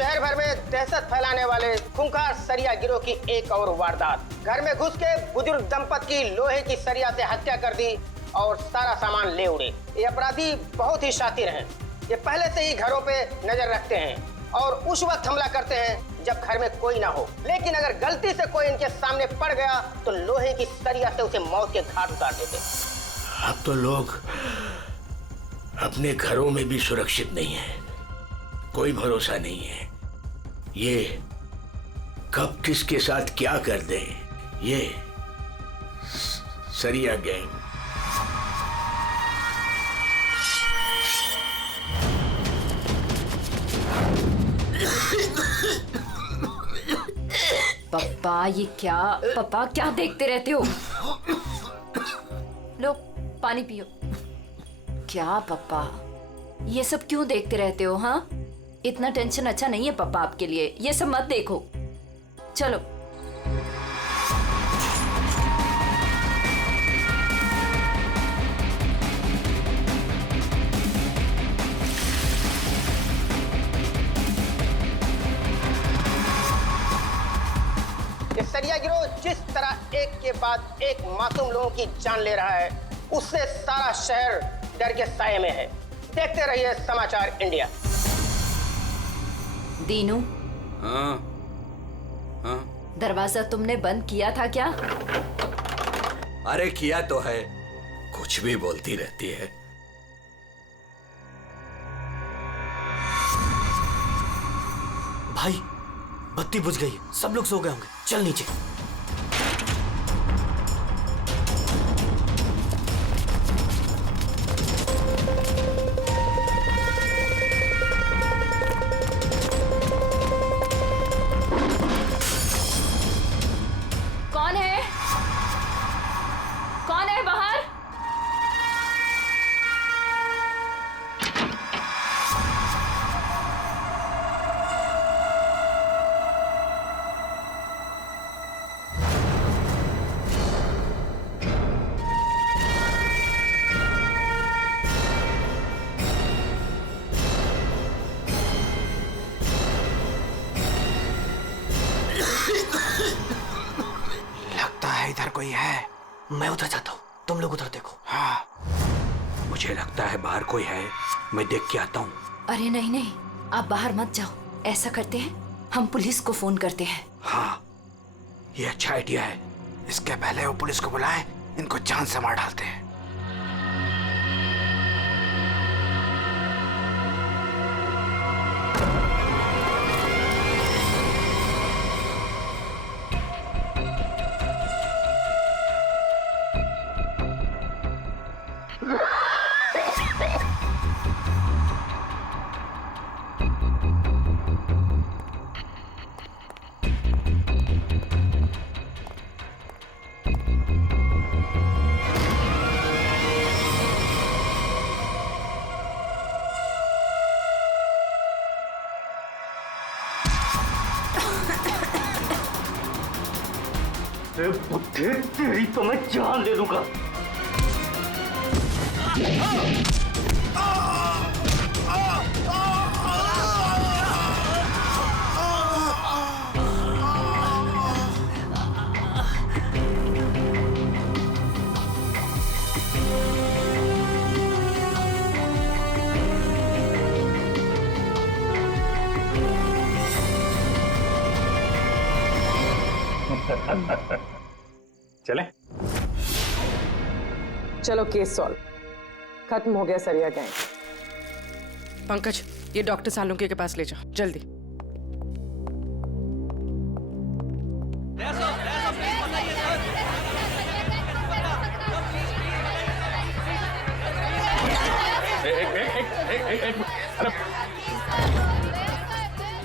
शहर भर में दहशत फैलाने वाले खूंखार सरिया गिरोह की एक और वारदात। घर में घुस के बुजुर्ग दंपत की लोहे की सरिया से हत्या कर दी और सारा सामान ले उड़े। ये अपराधी बहुत ही शातिर हैं। ये पहले से ही घरों पे नजर रखते हैं और उस वक्त हमला करते हैं जब घर में कोई ना हो। लेकिन अगर गलती से कोई इनके सामने पड़ गया तो लोहे की सरिया से उसे मौत के घाट उतार देते। अब तो लोग अपने घरों में भी सुरक्षित नहीं है, कोई भरोसा नहीं है। ये कब किसके साथ क्या कर दे, ये सरिया गैंग। पापा ये क्या, पापा क्या देखते रहते हो? लो पानी पियो। क्या पापा ये सब क्यों देखते रहते हो? हाँ, इतना टेंशन अच्छा नहीं है पापा आपके लिए, ये सब मत देखो। चलो ये सरिया गिरोह जिस तरह एक के बाद एक मासूम लोगों की जान ले रहा है, उससे सारा शहर डर के साए में है। देखते रहिए समाचार इंडिया। दीनू, हाँ हाँ। दरवाजा तुमने बंद किया था क्या? अरे किया तो है, कुछ भी बोलती रहती है। भाई बत्ती बुझ गई, सब लोग सो गए होंगे, चल नीचे। कौन है? कौन है बाहर? लगता है इधर कोई है। मैं उधर जाता हूँ, तुम लोग उधर देखो। हाँ, मुझे लगता है बाहर कोई है, मैं देख के आता हूँ। अरे नहीं नहीं, आप बाहर मत जाओ। ऐसा करते हैं, हम पुलिस को फोन करते हैं। हाँ, ये अच्छा आइडिया है। इसके पहले वो पुलिस को बुलाएं, इनको जान से मार डालते हैं। बुद्धि तेरी तो मैं जान ले लूंगा। चले? चलो केस सॉल्व, खत्म हो गया सरिया गैंग। पंकज, ये डॉक्टर सालुंके के पास ले जाओ जल्दी।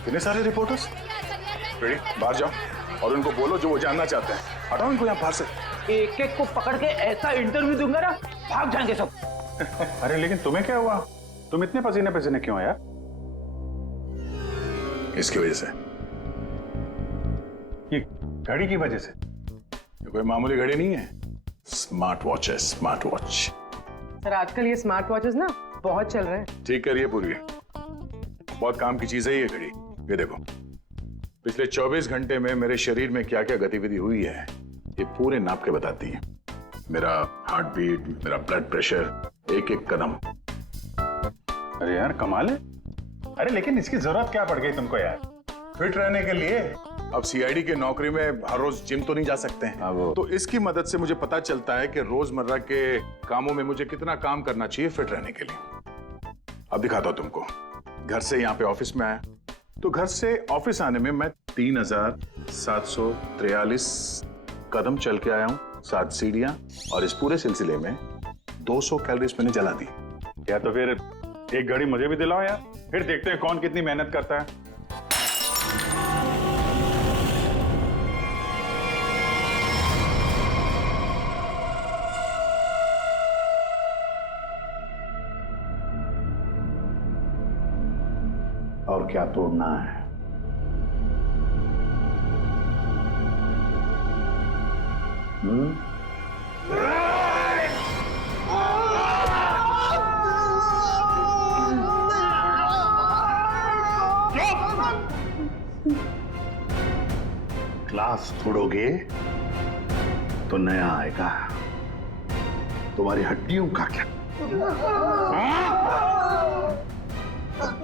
इतने सारे रिपोर्टर्स रेडी, बाहर जाओ और उनको बोलो जो वो जानना चाहते हैं। हटाओ इनको यहाँ बाहर से। एक एक को पकड़ के ऐसा इंटरव्यू दूंगा ना, भाग जाएंगे सब। अरे लेकिन तुम्हें क्या हुआ? तुम इतने पसीने पसीने क्यों यार? इसकी वजह से, ये घड़ी की वजह से। ये कोई मामूली घड़ी नहीं है, स्मार्ट वॉच है, स्मार्ट वॉच। सर आजकल ये स्मार्ट वॉचेस ना बहुत चल रहे हैं। ठीक करिए पूरी, बहुत काम की चीज है ये घड़ी। ये देखो, पिछले 24 घंटे में मेरे शरीर में क्या क्या गतिविधि हुई है ये पूरे नाप के बताती है। मेरा हार्ट बीट, मेरा ब्लड प्रेशर, एक एक कदम। अरे यार कमाल है। अरे लेकिन इसकी जरूरत क्या पड़ गई तुमको यार, फिट रहने के लिए? अब सीआईडी की नौकरी में हर रोज जिम तो नहीं जा सकते हैं, तो इसकी मदद से मुझे पता चलता है कि रोजमर्रा के कामों में मुझे कितना काम करना चाहिए फिट रहने के लिए। अब दिखाता हूं तुमको। घर से यहाँ पे ऑफिस में आया, तो घर से ऑफिस आने में मैं 3743 कदम चल के आया हूँ, 7 सीढ़ियां, और इस पूरे सिलसिले में 200 कैलोरीज मैंने जला दी। या तो फिर एक घड़ी मुझे भी दिलाओ यार, फिर देखते हैं कौन कितनी मेहनत करता है। और क्या तोड़ना है? ग्लास तोड़ोगे तो नया आएगा, तुम्हारी हड्डियों का क्या?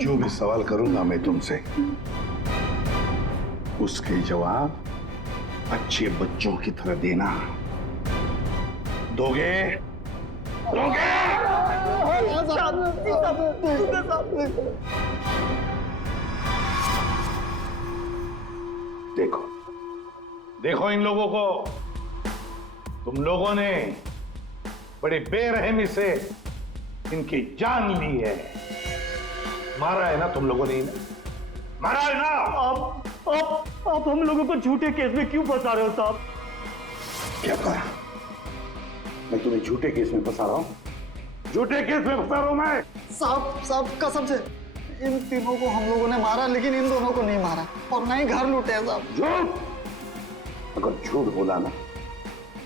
जो भी सवाल करूंगा मैं तुमसे, उसके जवाब अच्छे बच्चों की तरह देना। दोगे? दोगे? देखो देखो इन लोगों को, तुम लोगों ने बड़ी बेरहमी से इनकी जान ली है। मारा है ना तुम लोगों ने इन्हें? मारा है ना? आप हम लोगों को झूठे केस में क्यों फंसा रहे हो साहब? क्या कहा? मैं तुम्हें झूठे केस में फंसा रहा हूं? झूठे केस में फंसा रहा हूं मैं? साहब कसम से इन तीनों को हम लोगों ने मारा, लेकिन इन दोनों को नहीं मारा और ना ही घर लूटे हैं साहब। झूठ! अगर झूठ बोला ना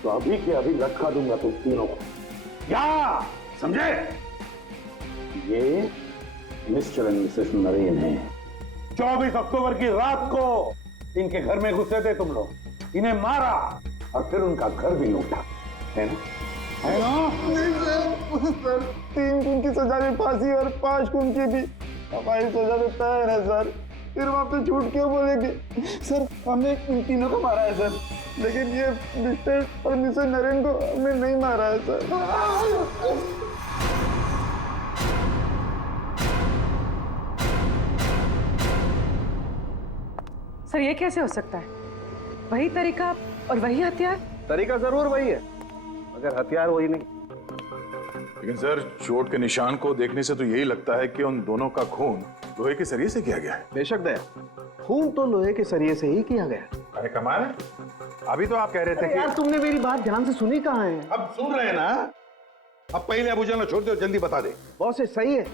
तो अभी के अभी लटका दूंगा तुम तीनों को। क्या समझे? ये मिस्टर एंड मिसेस नरेन है। 24 अक्टूबर की रात को इनके घर में घुसे थे तुम लोग, इन्हें मारा और फिर उनका घर भी लूटा, है ना? है ना? नहीं सर, 3 खून की सजा में फांसी और 5 खून की भी हमारी सजा में तैयार है सर। फिर वहां पे झूठ क्यों बोलेंगे? सर हमने इन तीनों को मारा है सर, लेकिन ये मिस्टर और मिसेस नरेन को हमने नहीं मारा है सर। सर ये कैसे हो सकता है? वही तरीका और वही हथियार? तरीका जरूर वही है, मगर हथियार वही नहीं। लेकिन सर, चोट के निशान को देखने से तो यही लगता है कि उन दोनों का खून लोहे के सरिये से किया गया है। बेशक दया, खून तो लोहे के सरिये से ही किया गया। अरे कमाल है, अभी तो आप कह रहे थे कि... यार तुमने मेरी बात ध्यान से सुनी कहाँ है? अब सुन रहे हैं ना? अब पहले अबू जान छोड़ दो, जल्दी बता दे। बहुत से सही है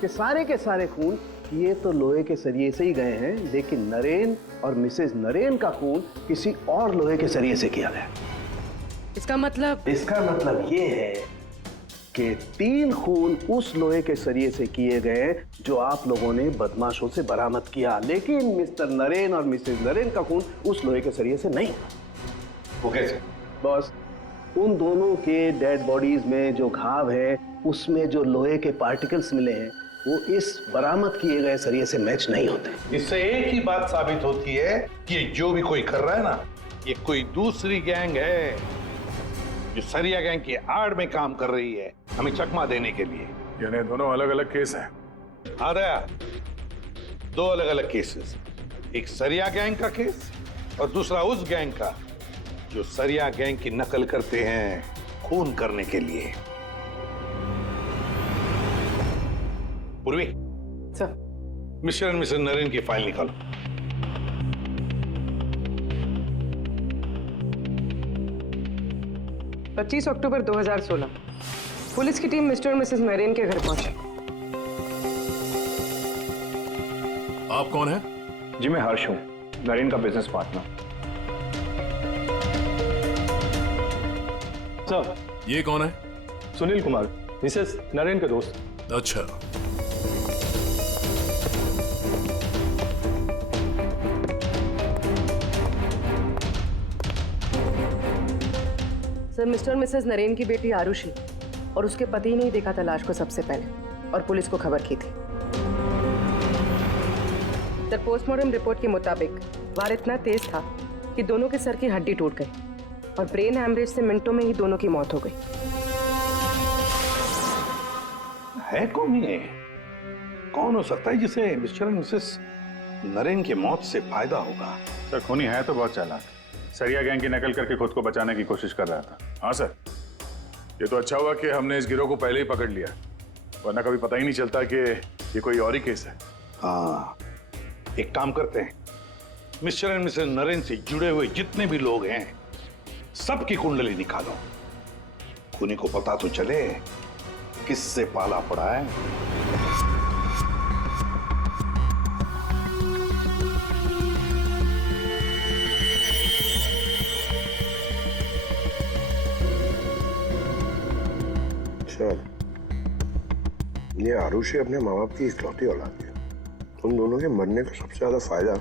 कि सारे के सारे खून ये तो लोहे के सरिये से ही गए हैं, लेकिन नरेन और मिसेस नरेन का खून किसी और लोहे के सरिये से किया गया। इसका मतलब ये है कि 3 खून उस लोहे के सरिये से किए गए जो आप लोगों ने बदमाशों से बरामद किया, लेकिन मिस्टर नरेन और मिसेस नरेन का खून उस लोहे के सरिये से नहीं। वो कैसे? बस उन दोनों के डेड बॉडीज में जो घाव है उसमें जो लोहे के पार्टिकल्स मिले हैं वो इस बरामद किए गए सरिये से मैच नहीं होते। इससे एक ही बात साबित होती है कि जो भी कोई कर रहा है ना, ये कोई दूसरी गैंग है जो सरिया गैंग की आड़ में काम कर रही है, हमें चकमा देने के लिए। यानी दोनों अलग अलग केस हैं। हाँ दया, 2 अलग अलग केसेस, एक सरिया गैंग का केस और दूसरा उस गैंग का जो सरिया गैंग की नकल करते हैं खून करने के लिए। Purvi sir, Mr and Mrs Naren की फाइल निकालो। पच्चीस अक्टूबर 2016 पुलिस की टीम मिस्टर और मिसेस नरेन के घर पहुंची। आप कौन है? जी मैं हर्ष हूं, नरेन का बिजनेस पार्टनर। सर ये कौन है? सुनील कुमार, मिसेस नरेन के दोस्त। अच्छा, सर, मिस्टर और मिसेस नरेन की बेटी आरुषि और उसके पति ने ही देखा था लाश को सबसे पहले और पुलिस को खबर की थी। सर, पोस्टमार्टम रिपोर्ट के मुताबिक वार इतना तेज था कि दोनों के सर की हड्डी टूट गई और ब्रेन हैमरेज से मिनटों में ही दोनों की मौत हो गई। है कौन ये? कौन हो सकता है जिसे मिस्टर एंड मिसेस नरेन की मौत से फायदा होगा? सर, खूनी है तो बहुत चालाक। सरिया गैंग की नकल करके खुद को बचाने की कोशिश कर रहा था। हाँ सर, ये तो अच्छा हुआ कि हमने इस गिरोह को पहले ही पकड़ लिया, वरना कभी पता ही नहीं चलता कि ये कोई और ही केस है। हाँ, एक काम करते हैं, मिस्टर एंड मिसेस नरेन से जुड़े हुए जितने भी लोग हैं सबकी कुंडली निकालो। खूनी को पता तो चले किससे पाला पड़ा है। ये आरुषि अपने माँ बाप की इकलौती औलाद है। उन दोनों के मरने का सबसे ज्यादा फायदा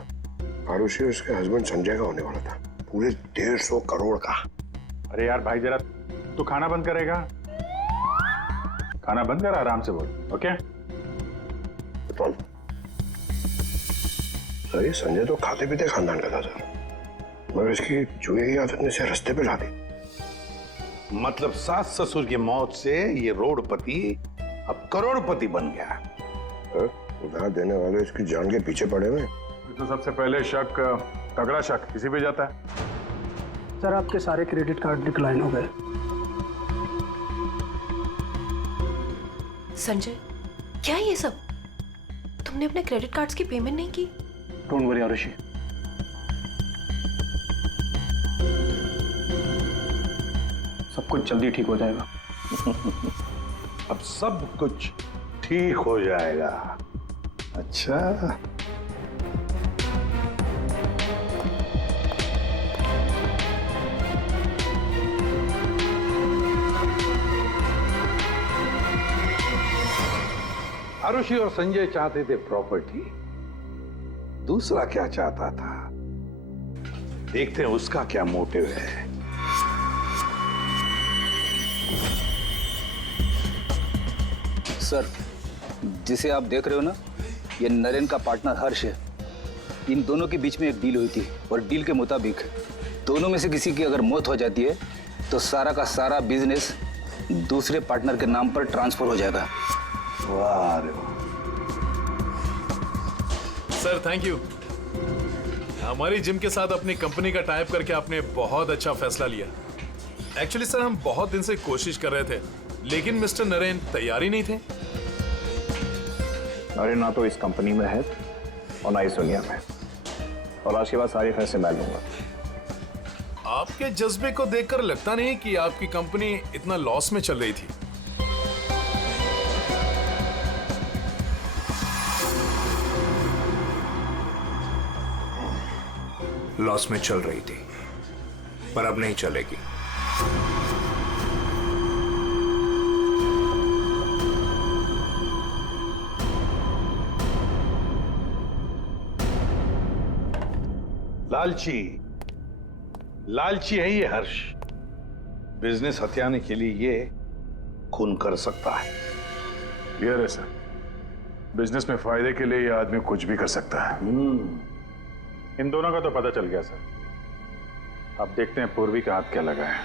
आरुषि और उसके हस्बैंड संजय का होने वाला था, पूरे 150 करोड़ का। अरे यार भाई, जरा तू खाना बंद करेगा? खाना बंद कर, आराम से बोल, ओके? सर, ये संजय तो खाते पीते खानदान का था सर, मगर इसकी जुए की आदत ने इसे रास्ते पे ला दी। मतलब सास ससुर की मौत से ये रोडपति अब करोड़पति बन गया। उधार देने वाले इसकी जान के पीछे पड़े हुए। तो सबसे पहले शक, तगड़ा शक किसी पे जाता है। सर, आपके सारे क्रेडिट कार्ड डिक्लाइन हो गए। संजय, क्या ये सब? तुमने अपने क्रेडिट कार्ड्स की पेमेंट नहीं की? डोंट वरी आरुषि, सब कुछ जल्दी ठीक हो जाएगा। अब सब कुछ ठीक हो जाएगा। अच्छा, आरुषि और संजय चाहते थे प्रॉपर्टी, दूसरा क्या चाहता था, देखते हैं उसका क्या मोटिव है। सर, जिसे आप देख रहे हो ना, ये नरेन का पार्टनर हर्ष है। इन दोनों के बीच में एक डील हुई थी और डील के मुताबिक दोनों में से किसी की अगर मौत हो जाती है तो सारा का सारा बिजनेस दूसरे पार्टनर के नाम पर ट्रांसफर हो जाएगा। वाह रे वाह। Sir thank you. हमारी जिम के साथ अपनी कंपनी का टाइप करके आपने बहुत अच्छा फैसला लिया। एक्चुअली सर, हम बहुत दिन से कोशिश कर रहे थे, लेकिन मिस्टर नरेन तैयार ही नहीं थे। नरेन ना तो इस कंपनी में है और ना इस दुनिया में, और आज के बाद सारे फैसले मैं लूंगा। आपके जज्बे को देखकर लगता नहीं कि आपकी कंपनी इतना लॉस में चल रही थी। लॉस में चल रही थी, पर अब नहीं चलेगी। लालची है ये हर्ष। बिजनेस हथियाने के लिए ये खून कर सकता है। क्लियर है सर, बिजनेस में फायदे के लिए ये आदमी कुछ भी कर सकता है। इन दोनों का तो पता चल गया सर। अब देखते हैं पूर्वी का हाथ क्या लगा है।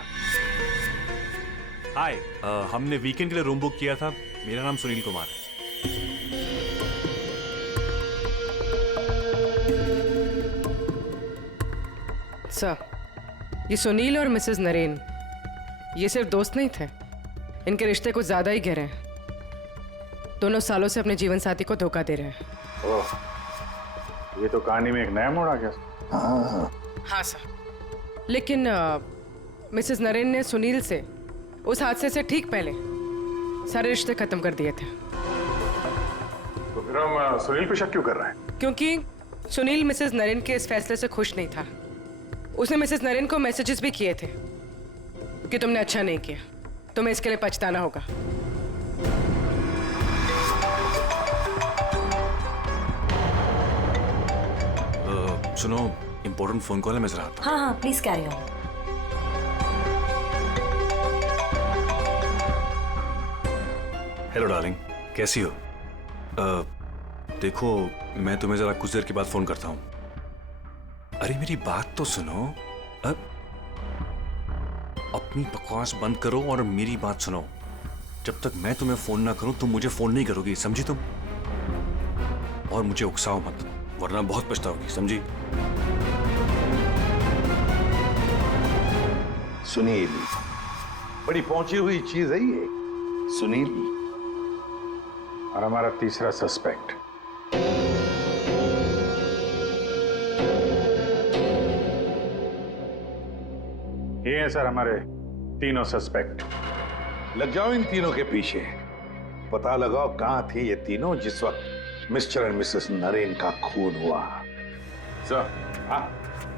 हाय, हमने वीकेंड के लिए रूम बुक किया था। मेरा नाम सुनील कुमार है। सर, ये सुनील और मिसेस नरेन ये सिर्फ दोस्त नहीं थे, इनके रिश्ते कुछ ज्यादा ही गहरे हैं। दोनों सालों से अपने जीवन साथी को धोखा दे रहे हैं। ओह, ये तो कहानी में एक नया मोड़ आ गया। हाँ सर, लेकिन मिसेस नरेन ने सुनील से उस हादसे से ठीक पहले सारे रिश्ते खत्म कर दिए थे। तो फिर हम सुनील पे शक क्यों कर रहे हैं? क्योंकि सुनील मिसेस नरेन के इस फैसले से खुश नहीं था। उसने मिसेस नरेन को मैसेजेस भी किए थे कि तुमने अच्छा नहीं किया, तुम्हें इसके लिए पछताना होगा। सुनो, इंपॉर्टेंट फोन कॉल है, मैं जरा आता हूं। हाँ हाँ, please carry on. Hello darling, कैसी हो? देखो, मैं तुम्हें जरा कुछ देर के बाद फोन करता हूँ। अरे मेरी बात तो सुनो। अपनी बकवास बंद करो और मेरी बात सुनो। जब तक मैं तुम्हें फोन ना करूं तुम मुझे फोन नहीं करोगी, समझी तुम? और मुझे उकसाओ मत, वरना बहुत पछताओगी, समझी? सुनील, बड़ी पहुंची हुई चीज है ये। सुनील और हमारा तीसरा सस्पेक्ट। ये हैं सर हमारे तीनों सस्पेक्ट। लग जाओ इन तीनों के पीछे, पता लगाओ कहां थे ये तीनों जिस वक्त मिस्टर एंड मिसेस नरेन का खून हुआ। सर, हाँ,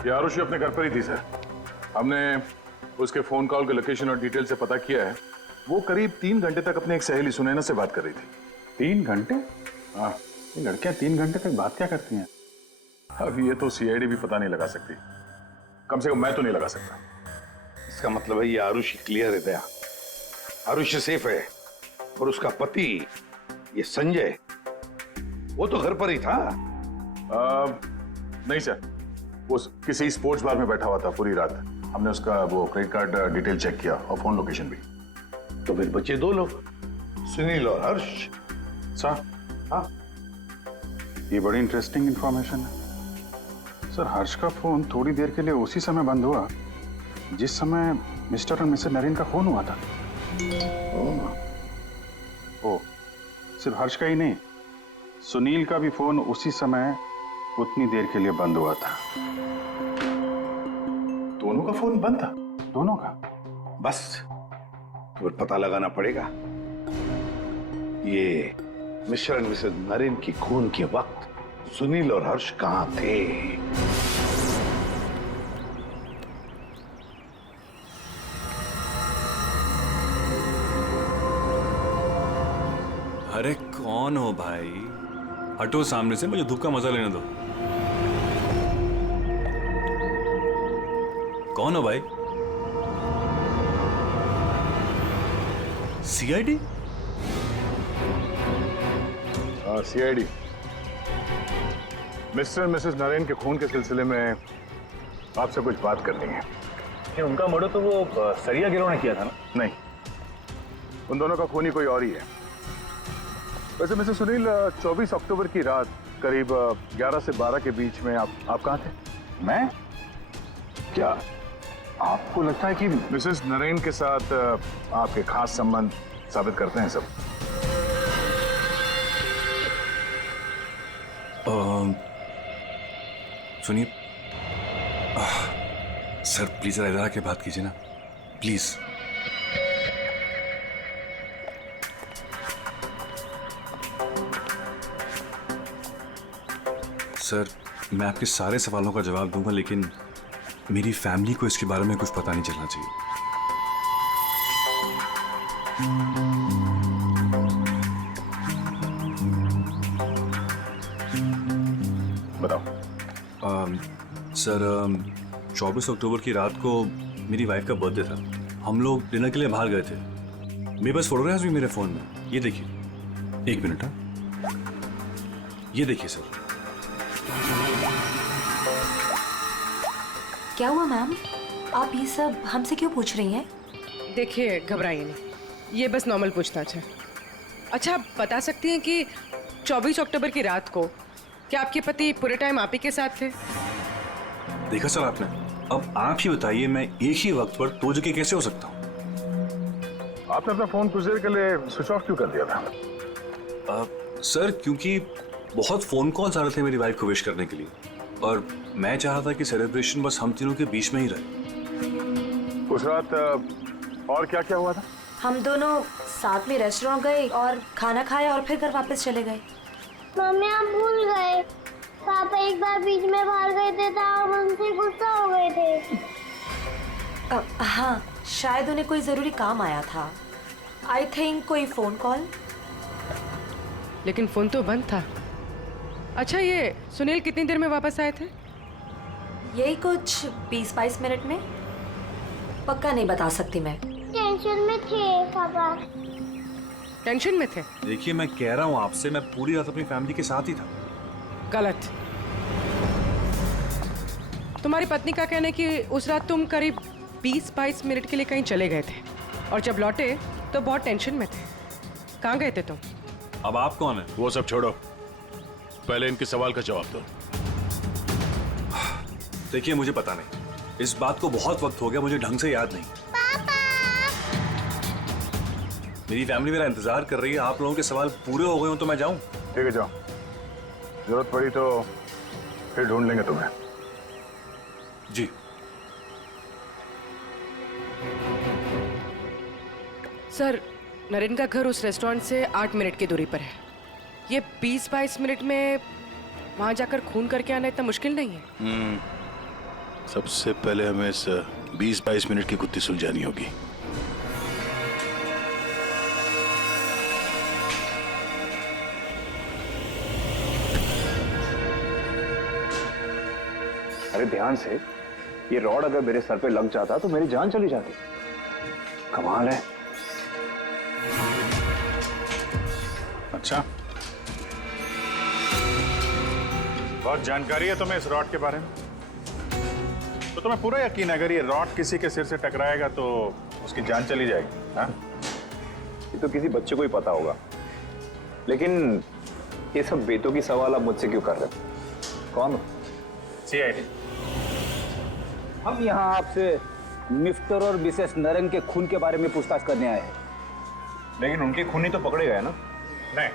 ये आरुषि अपने घर पर ही थी सर। हमने उसके फोन कॉल के लोकेशन और डिटेल से पता किया है। वो करीब 3 घंटे तक अपनी एक सहेली सुनैना से बात कर रही थी। 3 घंटे? हाँ, ये लड़कियां 3 घंटे तक बात क्या करती हैं? अब ये तो सीआईडी भी पता नहीं लगा सकती, कम से कम मैं तो नहीं लगा सकता। इसका मतलब है ये आरुषि क्लियर है दया। आरुषि सेफ है और उसका पति ये संजय वो तो घर पर ही था। नहीं सर, वो किसी स्पोर्ट्स बार में बैठा हुआ था पूरी रात। हमने उसका वो क्रेडिट कार्ड डिटेल चेक किया और फोन लोकेशन भी। तो फिर बचे 2 लोग, सुनील और हर्ष। सर, हाँ, ये बड़ी इंटरेस्टिंग इंफॉर्मेशन है सर। हर्ष का फोन थोड़ी देर के लिए उसी समय बंद हुआ जिस समय मिस्टर और मिसेस नरेन का खून हुआ था। ओ, सिर्फ हर्ष का ही नहीं, सुनील का भी फोन उसी समय उतनी देर के लिए बंद हुआ था। दोनों का फोन बंद था? दोनों का? बस तो फिर पता लगाना पड़ेगा ये मिस्टर एंड मिसेस नरेन की खून के वक्त सुनील और हर्ष कहां थे। अरे कौन हो भाई? हटो सामने से, मुझे धूप का मजा लेने दो। कौन हो भाई? सीआईडी? हाँ, सीआईडी। मिस्टर और मिसेस नरेन के खून के सिलसिले में आपसे कुछ बात करनी है। ये उनका मर्डर तो वो सरिया गिरोह ने किया था ना? नहीं, उन दोनों का खूनी कोई और ही है। वैसे मिस्टर सुनील, 24 अक्टूबर की रात करीब 11 से 12 के बीच में आप कहाँ थे? मैं? क्या आपको लगता है कि मिसेस नरेन के साथ आपके खास संबंध साबित करते हैं सब? सुनिए सर, प्लीज इधर आके बात कीजिए ना, प्लीज। सर, मैं आपके सारे सवालों का जवाब दूंगा, लेकिन मेरी फैमिली को इसके बारे में कुछ पता नहीं चलना चाहिए। बताओ। सर, 24 अक्टूबर की रात को मेरी वाइफ का बर्थडे था। हम लोग डिनर के लिए बाहर गए थे। मेरे पास फोटोग्राफ्स भी मेरे फोन में, ये देखिए। 1 मिनट। हाँ, ये देखिए सर। क्या हुआ मैम? आप ये सब हमसे क्यों पूछ रही हैं? देखिए, घबराइए नहीं, ये बस नॉर्मल पूछताछ है। अच्छा, आप बता सकती हैं कि 24 अक्टूबर की रात को क्या आपके पति पूरे टाइम आप ही के साथ थे? देखा सर आपने, अब आप ही बताइए, मैं एक ही वक्त पर 2 जगह कैसे हो सकता हूँ? आपने अपना फोन कुछ देर के लिए स्विच ऑफ क्यों कर दिया था? सर, क्योंकि बहुत फोन कॉल्स आ रहे थे मेरी वाइफ को विश करने के लिए, और मैं चाह रहा था कि सेलिब्रेशन बस हम तीनों के बीच में ही रहे। उस रात और क्या क्या हुआ था? हम दोनों साथ में रेस्टोरेंट गए और खाना खाया और फिर घर वापस चले गए। मम्मी, आप भूल गए, पापा एक बार बीच में बाहर गए थे तो हम उनसे गुस्सा हो गए थे। हाँ, शायद उन्हें कोई जरूरी काम आया था। आई थिंक कोई फोन कॉल। लेकिन फोन तो बंद था। अच्छा, ये सुनील कितनी देर में वापस आए थे? यही कुछ 20-22 मिनट में। पक्का नहीं बता सकती मैं। टेंशन में थे पापा। टेंशन में थे। देखिए मैं कह रहा हूँ आपसे, मैं पूरी रात अपनी फैमिली के साथ ही था। गलत। तुम्हारी पत्नी का कहना है कि उस रात तुम करीब 20-22 मिनट के लिए कहीं चले गए थे और जब लौटे तो बहुत टेंशन में थे। कहाँ गए थे तुम? अब आप कौन है? वो सब छोड़ो, पहले इनके सवाल का जवाब दो। देखिए मुझे पता नहीं, इस बात को बहुत वक्त हो गया, मुझे ढंग से याद नहीं। मेरी फैमिली मेरा इंतजार कर रही है, आप लोगों के सवाल पूरे हो गए हो तो मैं जाऊं? ठीक है जाओ, जरूरत पड़ी तो फिर ढूंढ लेंगे तुम्हें। जी। सर, नरेन का घर उस रेस्टोरेंट से 8 मिनट की दूरी पर है। ये 20-22 मिनट में वहां जाकर खून करके आना इतना मुश्किल नहीं है। सबसे पहले हमें इस 20-22 मिनट की गुत्थी सुलझानी होगी। अरे ध्यान से, ये रॉड अगर मेरे सर पे लग जाता तो मेरी जान चली जाती। कमाल है। अच्छा, बहुत जानकारी है तुम्हें इस रॉड के बारे में, तो तुम्हें पूरा यकीन है अगर ये रॉड किसी के सिर से टकराएगा तो उसकी जान चली जाएगी? हाँ? ये तो किसी बच्चे को ही पता होगा, लेकिन ये सब बेतों की सवाल आप मुझसे क्यों कर रहे हो? कौन हो? CID। हम यहाँ आपसे मिस्टर और मिसेस नरेन के खून के बारे में पूछताछ करने आए हैं। लेकिन उनके खूनी तो पकड़े गए ना? नहीं,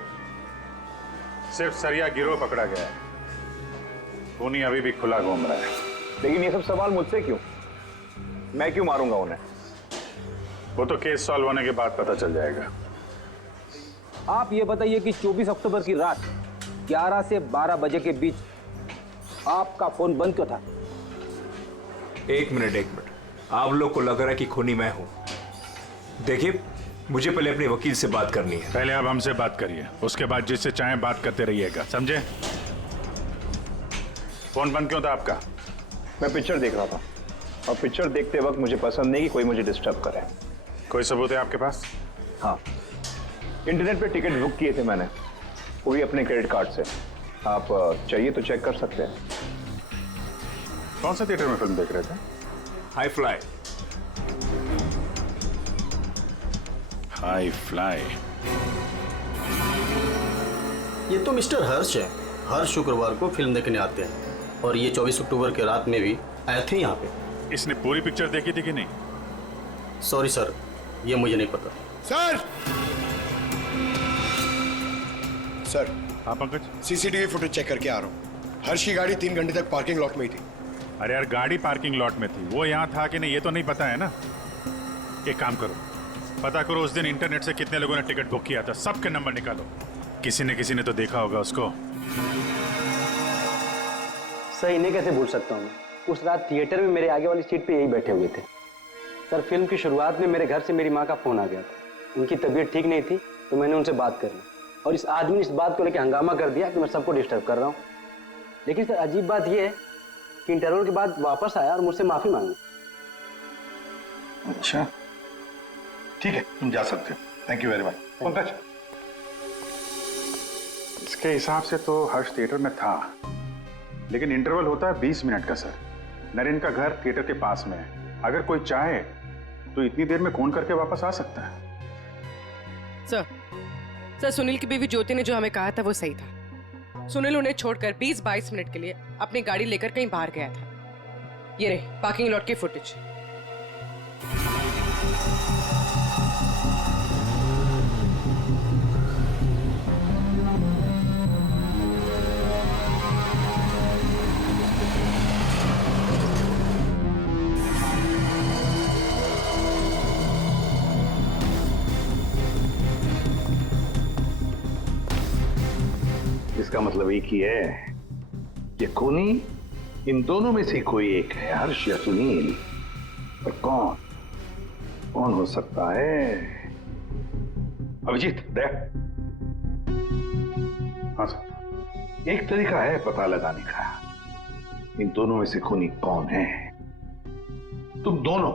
सिर्फ सरिया गिरोह पकड़ा गया है, खूनी अभी भी खुला घूम रहा है। लेकिन ये सब सवाल मुझसे क्यों? मैं क्यों मारूंगा उन्हें? वो तो केस सॉल्व होने के बाद पता चल जाएगा। आप ये बताइए कि 24 अक्टूबर की रात 11 से 12 बजे के बीच आपका फोन बंद क्यों था? एक मिनट, आप लोग को लग रहा है कि खूनी मैं हूं। देखिए, मुझे पहले अपने वकील से बात करनी है। पहले आप हमसे बात करिए, उसके बाद जिससे चाहे बात करते रहिएगा, समझे? फोन बंद क्यों था आपका? मैं पिक्चर देख रहा था और पिक्चर देखते वक्त मुझे पसंद नहीं कि कोई मुझे डिस्टर्ब करे। कोई सबूत है आपके पास? हाँ, इंटरनेट पे टिकट बुक किए थे मैंने, वो भी अपने क्रेडिट कार्ड से। आप चाहिए तो चेक कर सकते हैं। कौन सा थिएटर में फिल्म देख रहे थे? High fly. High fly. ये तो मिस्टर हर्ष है, हर शुक्रवार को फिल्म देखने आते हैं और ये 24 अक्टूबर के रात में भी आए थे यहाँ पे। इसने पूरी पिक्चर देखी थी कि नहीं? सॉरी सर, ये मुझे नहीं पता। सर, हाँ पंकज, CCTV फुटेज चेक करके आ रहा हूँ। हर्ष की गाड़ी 3 घंटे तक पार्किंग लॉट में ही थी। अरे यार, गाड़ी पार्किंग लॉट में थी, वो यहाँ था कि नहीं ये तो नहीं पता है ना। एक काम करो, पता करो उस दिन इंटरनेट से कितने लोगों ने टिकट बुक किया था, सबके नंबर निकालो। किसी ने तो देखा होगा उसको। सर, इन्हें कैसे भूल सकता हूँ मैं? उस रात थिएटर में मेरे आगे वाली सीट पे यही बैठे हुए थे। सर, फिल्म की शुरुआत में मेरे घर से मेरी माँ का फोन आ गया था। उनकी तबीयत ठीक नहीं थी तो मैंने उनसे बात कर ली और इस आदमी ने इस बात को लेकर हंगामा कर दिया कि मैं सबको डिस्टर्ब कर रहा हूँ। लेकिन सर, अजीब बात यह है कि इंटरवल के बाद वापस आया और मुझसे माफी मांगी। अच्छा, ठीक है, तुम जा सकते हो। Thank you very much. Pankaj, इसके हिसाब से तो हर्ष थिएटर में था, लेकिन इंटरवल होता है 20 मिनट का सर। नरेन का घर थिएटर के पास में है, अगर कोई चाहे तो इतनी देर में फोन करके वापस आ सकता है। सर, सुनील की बीवी ज्योति ने जो हमें कहा था वो सही था। सुनील उन्हें छोड़कर 20-22 मिनट के लिए अपनी गाड़ी लेकर कहीं बाहर गया था। ये रहे पार्किंग लॉट की फुटेज। इसका मतलब एक ही है, ये खूनी इन दोनों में से कोई एक है, हर्ष या सुनील। पर कौन हो सकता है? अभिजीत, दया। हाँ सर, एक तरीका है पता लगाने का, इन दोनों में से खूनी कौन है। तुम दोनों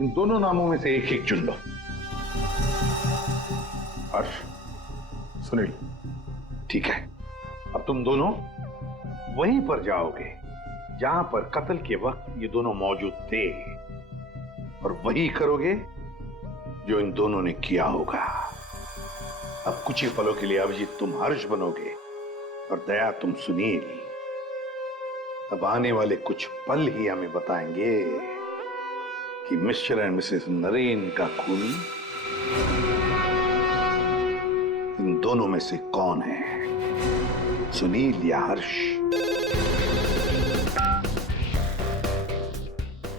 इन दोनों नामों में से एक चुन लो। हर्ष, सुनील, ठीक है, अब तुम दोनों वहीं पर जाओगे जहां पर कत्ल के वक्त ये दोनों मौजूद थे, और वही करोगे जो इन दोनों ने किया होगा। अब कुछ ही पलों के लिए अभिजीत तुम हर्ष बनोगे और दया तुम सुनील। अब आने वाले कुछ पल ही हमें बताएंगे कि मिस्टर एंड मिसेस नरेन का खून इन दोनों में से कौन है, सुनील या हर्ष?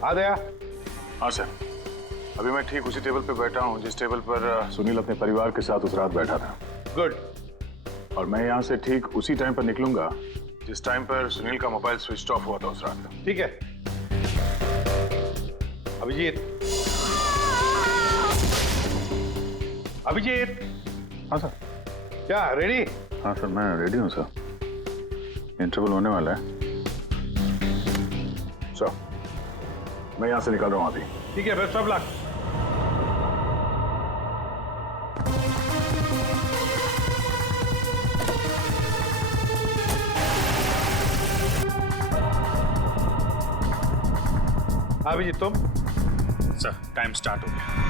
आ गया? हाँ सर, अभी मैं ठीक उसी टेबल पे बैठा हूँ जिस टेबल पर सुनील अपने परिवार के साथ उस रात बैठा था। गुड। और मैं यहाँ से ठीक उसी टाइम पर निकलूंगा जिस टाइम पर सुनील का मोबाइल स्विच ऑफ हुआ था उस रात। ठीक है अभिजीत। अभिजीत। हाँ सर। क्या रेडी? हाँ सर, मैं रेडी हूँ सर, इंटरवल होने वाला है। सर, मैं यहाँ से निकल रहा हूँ अभी। ठीक है, बेस्ट ऑफ लक। अभिजीत तुम? सर, टाइम स्टार्ट हो गया।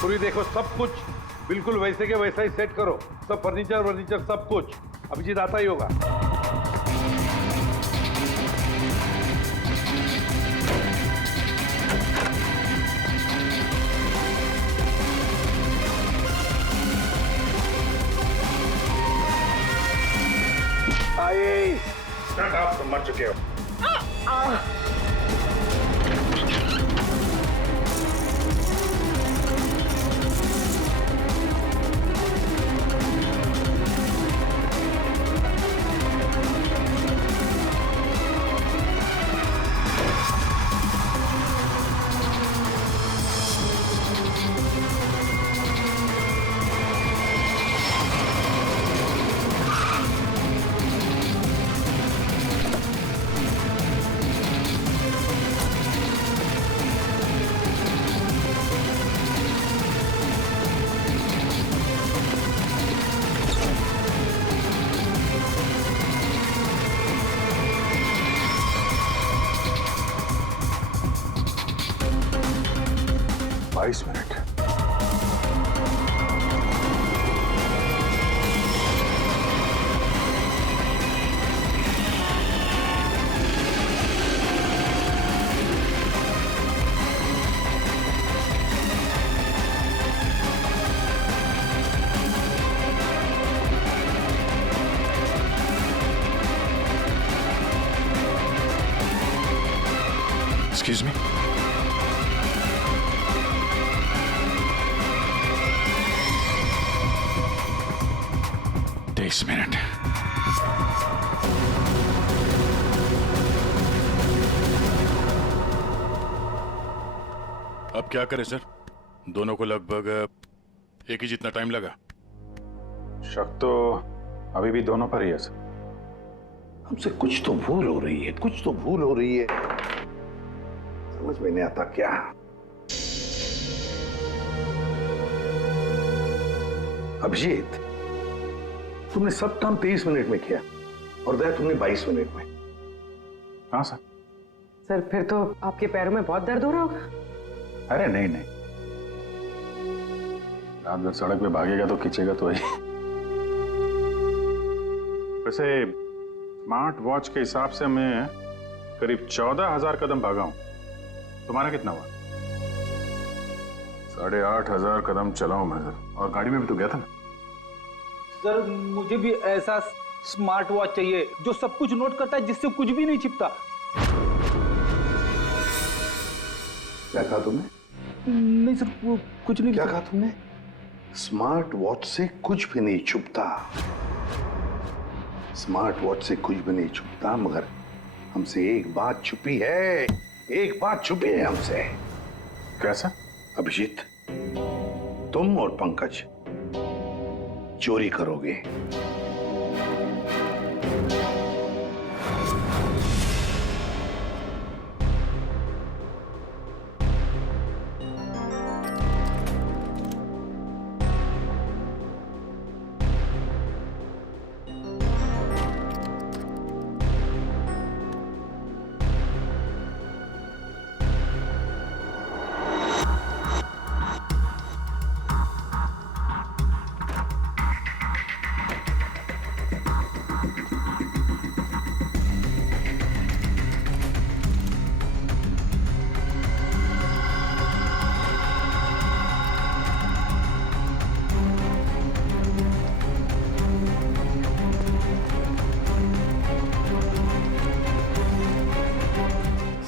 पूरी देखो, सब कुछ बिल्कुल वैसे के वैसा ही सेट करो, सब फर्नीचर सब कुछ। अभिजीत आता ही होगा। आइए, आप तो मर चुके हो। Minute. Excuse me? This minute. अब क्या करें सर? दोनों को लगभग एक ही जितना टाइम लगा। शक तो अभी भी दोनों पर ही है सर। हमसे कुछ तो भूल हो रही है, कुछ तो भूल हो रही है, समझ में नहीं आता क्या। अभिजीत, तुमने सब काम 23 मिनट में किया और दया तुमने 22 मिनट में। हाँ सर। सर फिर तो आपके पैरों में बहुत दर्द हो रहा होगा। अरे नहीं नहीं, रात भर सड़क पे भागेगा तो खींचेगा तो ही। वैसे स्मार्ट वॉच के हिसाब से मैं करीब 14,000 कदम भागा हूं। तुम्हारा कितना हुआ? 8,500 कदम चला हूं मैं सर, और गाड़ी में भी तो गया था ना। सर मुझे भी ऐसा स्मार्ट वॉच चाहिए जो सब कुछ नोट करता है, जिससे कुछ भी नहीं छिपता। क्या कहा तुमने? नहीं सर, वो कुछ नहीं। क्या कहा तुमने? स्मार्ट वॉच से कुछ भी नहीं छुपता। स्मार्ट वॉच से कुछ भी नहीं छुपता, मगर हमसे एक बात छुपी है। एक बात छुपी है हमसे। कैसा? अभिजीत, तुम और पंकज चोरी करोगे।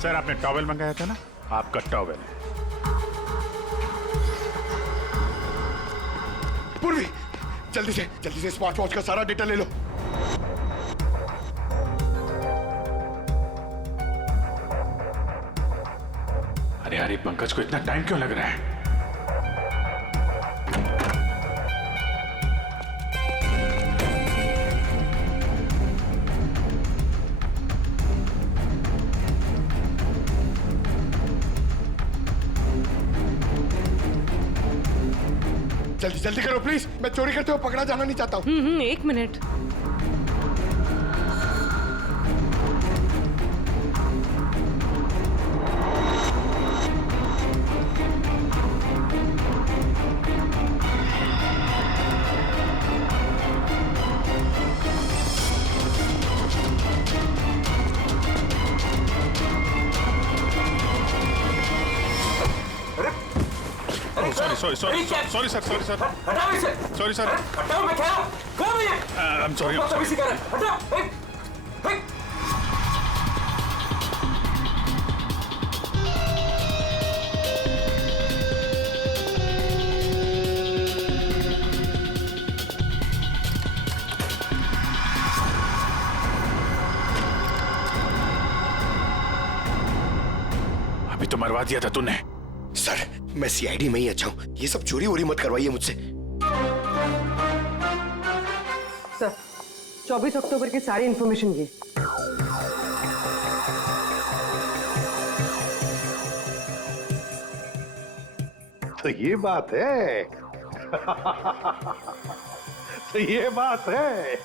सर आपने टॉवेल मंगाया था ना, आपका टॉवेल। पूर्वी, जल्दी से स्मार्ट वॉच का सारा डेटा ले लो। अरे यार, ये पंकज को इतना टाइम क्यों लग रहा है? जल्दी करो प्लीज, मैं चोरी करते हुए पकड़ा जाना नहीं चाहता हूँ। 1 minute. Sorry sir. Sorry sir. I'm sorry. अभी तो मरवा दिया था तूने। सर मैं सीआईडी में ही अच्छा हूँ, ये सब चोरी वोरी मत करवाइए मुझसे। सर 24 अक्टूबर की सारी इंफॉर्मेशन ये। तो ये बात है। तो ये बात है।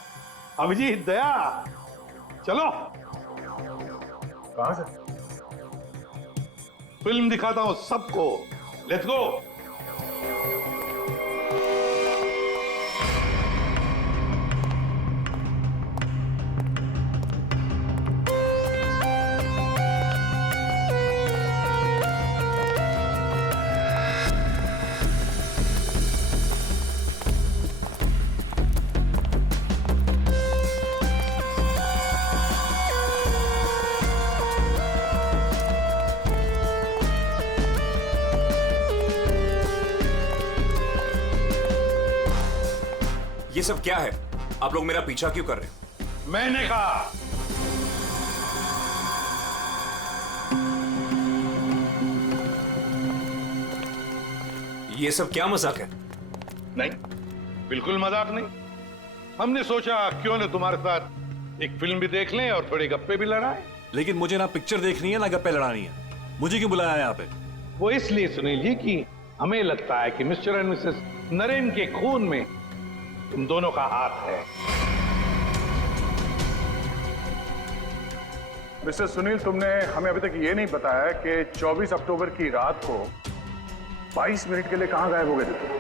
अभिजीत, दया, चलो। कहां से? फिल्म दिखाता हूं सबको। Let's go. ये सब क्या है? आप लोग मेरा पीछा क्यों कर रहे हैं? मैंने कहा। ये सब क्या मजाक है? नहीं, बिल्कुल मजाक नहीं। हमने सोचा क्यों न तुम्हारे साथ एक फिल्म भी देख लें और थोड़ी गप्पे भी लड़ाएं। लेकिन मुझे ना पिक्चर देखनी है ना गप्पे लड़ानी है। मुझे क्यों बुलाया यहाँ पे? वो इसलिए सुनील जी कि हमें लगता है कि मिस्टर एंड मिसेस नरेन के खून में तुम दोनों का हाथ है। मिस्टर सुनील, तुमने हमें अभी तक ये नहीं बताया कि 24 अक्टूबर की रात को 22 मिनट के लिए कहां गायब हो गए थे तुम?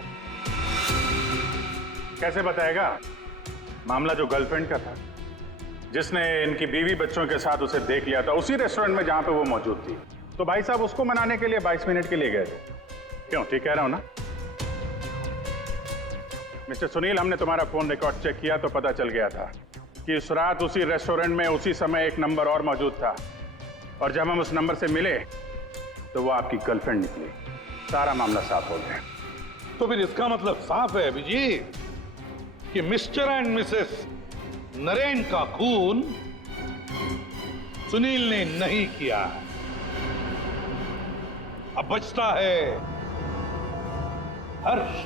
कैसे बताएगा? मामला जो गर्लफ्रेंड का था, जिसने इनकी बीवी बच्चों के साथ उसे देख लिया था उसी रेस्टोरेंट में जहां पे वो मौजूद थी, तो भाई साहब उसको मनाने के लिए 22 मिनट के लिए गए थे। क्यों, ठीक कह रहा हूं ना? मिस्टर सुनील, हमने तुम्हारा फोन रिकॉर्ड चेक किया तो पता चल गया था कि उस रात उसी रेस्टोरेंट में उसी समय एक नंबर और मौजूद था, और जब हम उस नंबर से मिले तो वो आपकी गर्लफ्रेंड निकली। सारा मामला साफ हो गया। तो फिर इसका मतलब साफ है अभिजीत कि मिस्टर एंड मिसेस नरेन का खून सुनील ने नहीं किया। अब बचता है हर्ष।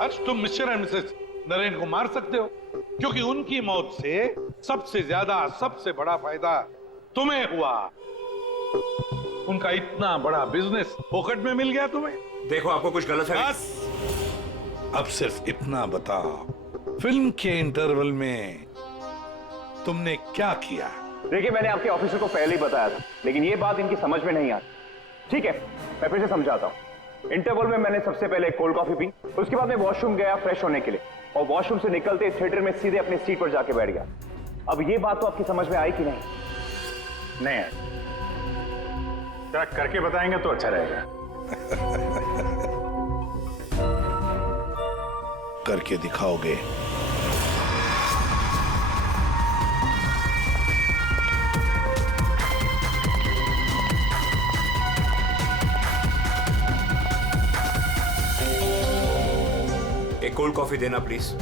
हर्ष, तुम मिस्टर एंड मिसेस नरेन को मार सकते हो, क्योंकि उनकी मौत से सबसे ज्यादा, सबसे बड़ा फायदा तुम्हें हुआ। उनका इतना बड़ा बिजनेस फोकट में मिल गया तुम्हें। देखो, आपको कुछ गलत है। बस अब सिर्फ इतना बताओ, फिल्म के इंटरवल में तुमने क्या किया? देखिए, मैंने आपके ऑफिसर को पहले ही बताया था, लेकिन ये बात इनकी समझ में नहीं आती। ठीक है, मैं फिर से समझाता हूँ। इंटरवल में मैंने सबसे पहले कोल्ड कॉफी पी, उसके बाद मैं वॉशरूम गया फ्रेश होने के लिए, और वॉशरूम से निकलते थिएटर में सीधे अपनी सीट पर जाके बैठ गया। अब ये बात तो आपकी समझ में आई कि नहीं? नहीं है, जरा करके बताएंगे तो अच्छा रहेगा। करके दिखाओगे? एक कोल्ड कॉफी देना प्लीज।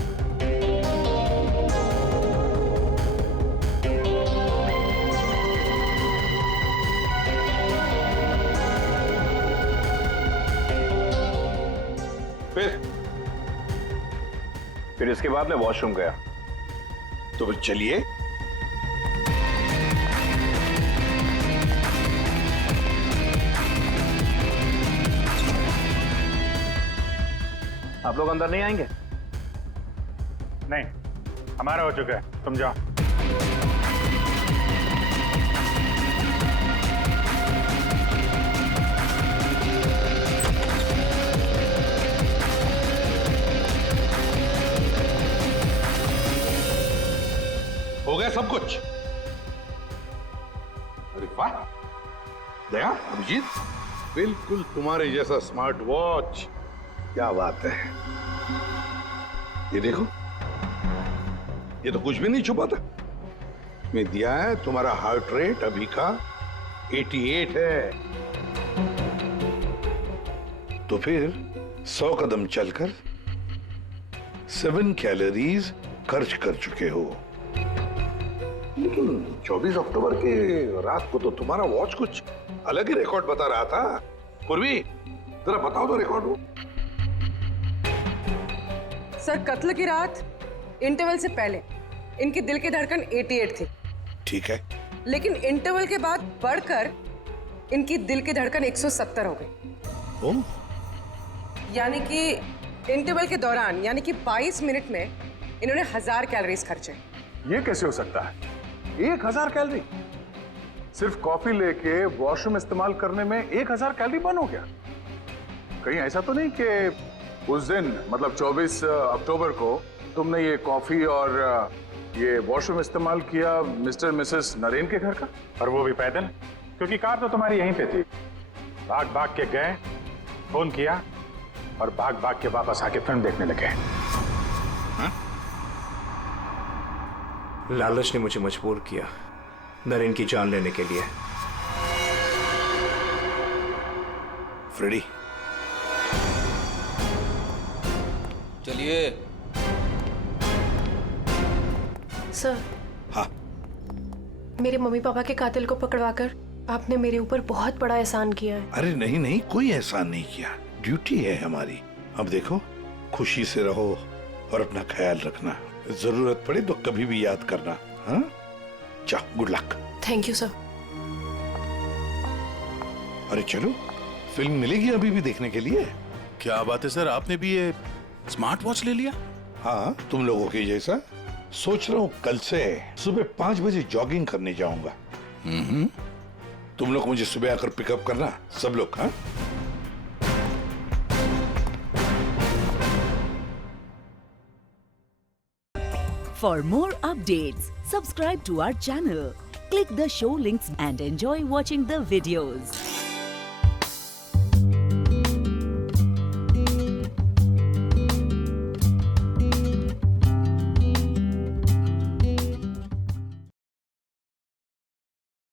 फिर इसके बाद मैं वॉशरूम गया। तो फिर चलिए। आप लोग अंदर नहीं आएंगे? नहीं, हमारा हो चुका है, तुम जाओ। हो गया सब कुछ? अरे वाह दया, अभिजीत, बिल्कुल तुम्हारे जैसा स्मार्ट वॉच। क्या बात है। ये देखो, ये तो कुछ भी नहीं छुपा था। मैं दिया है तुम्हारा हार्ट रेट अभी का 88 है। तो फिर 100 कदम चलकर 7 कैलोरीज खर्च कर चुके हो। लेकिन 24 अक्टूबर के रात को तो तुम्हारा वॉच कुछ अलग ही रिकॉर्ड बता रहा था। पूर्वी, जरा बताओ तो रिकॉर्ड वो। सर, कत्ल की रात इंटरवल से पहले इनकी दिल की धड़कन 88 थी। ठीक है, लेकिन इंटरवल के बाद बढ़कर इनकी दिल की धड़कन 170 हो गई। ओह, यानी कि इंटरवल के दौरान, यानी कि 22 मिनट में इन्होंने 1000 कैलोरीज खर्चे। ये कैसे हो सकता है? 1000 कैलोरी? सिर्फ कॉफी लेके वॉशरूम इस्तेमाल करने में 1000 कैलोरी बर्न हो गया? कहीं ऐसा तो नहीं कि उस दिन, मतलब 24 अक्टूबर को तुमने ये कॉफी और ये वॉशरूम इस्तेमाल किया मिस्टर मिसेस नरेन के घर का, और वो भी पैदल? क्योंकि कार तो तुम्हारी यहीं पे थी। भाग भाग के गए, फोन किया, और भाग भाग के वापस आके फिल्म देखने लगे। लालच ने मुझे मजबूर किया नरेन की जान लेने के लिए। फ्रेडी, चलिए। सर। हाँ। मेरे मम्मी पापा के कातिल को पकड़वाकर आपने मेरे ऊपर बहुत बड़ा एहसान किया है। अरे नहीं नहीं, कोई एहसान नहीं किया, ड्यूटी है हमारी। अब देखो, खुशी से रहो और अपना ख्याल रखना। जरूरत पड़े तो कभी भी याद करना। हाँ, जाओ, good luck. Thank you sir. अरे चलो, फिल्म मिलेगी अभी भी देखने के लिए? क्या बात है सर, आपने भी ये स्मार्ट वॉच ले लिया? हाँ, तुम लोगों के जैसा सोच रहा हूँ कल से सुबह 5 बजे जॉगिंग करने जाऊंगा। तुम लोग मुझे सुबह आकर पिकअप करना, सब लोग। हाँ, For more updates, subscribe to our channel, click the show links and enjoy watching the videos.